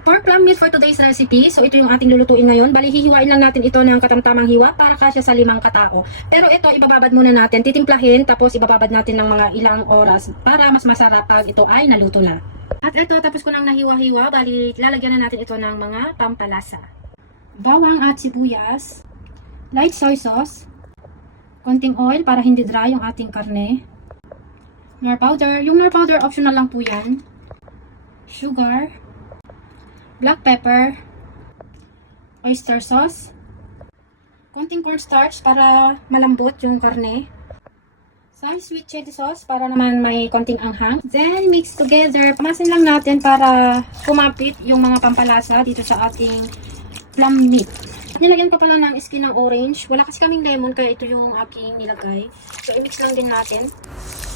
Pork plum meat for today's recipe. So ito yung ating lulutuin ngayon. Bali hihiwain lang natin ito ng katamtamang hiwa para kasya sa 5 katao. Pero ito ibababad muna natin, titimplahin tapos ibababad natin ng mga ilang oras para mas masarap pag ito ay naluto na. At ito tapos ko nang nahiwa-hiwa, bali lalagyan na natin ito ng mga pampalasa. Bawang at sibuyas, light soy sauce, konting oil para hindi dry yung ating karne. Nor powder, yung nor powder optional lang po yan. Sugar, black pepper, oyster sauce, konting cornstarch para malambot yung karne, some sweet chili sauce para naman may konting anghang. Then mix together, pamasin lang natin para kumapit yung mga pampalasa dito sa ating plum meat. Nilagyan ko pala ng skin ng orange. Wala kasi kaming lemon kaya ito yung aking nilagay. So i-mix lang din natin.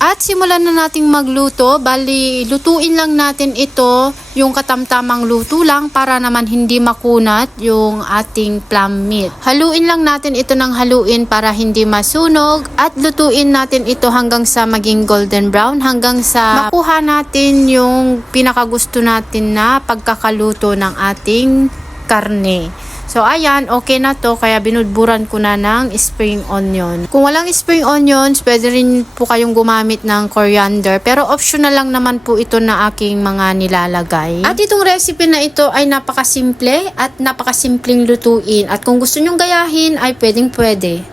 At simulan na nating magluto. Bali, lutuin lang natin ito, yung katamtamang luto lang para naman hindi makunat yung ating plum meat. Haluin lang natin ito ng haluin para hindi masunog at lutuin natin ito hanggang sa maging golden brown, hanggang sa makuha natin yung pinakagusto natin na pagkakaluto ng ating karne. So ayan, okay na to, kaya binudburan ko na ng spring onion. Kung walang spring onions, pwede rin po kayong gumamit ng coriander, pero optional lang naman po ito na aking mga nilalagay. At itong recipe na ito ay napakasimple at napakasimpleng lutuin, at kung gusto nyong gayahin ay pwedeng pwede.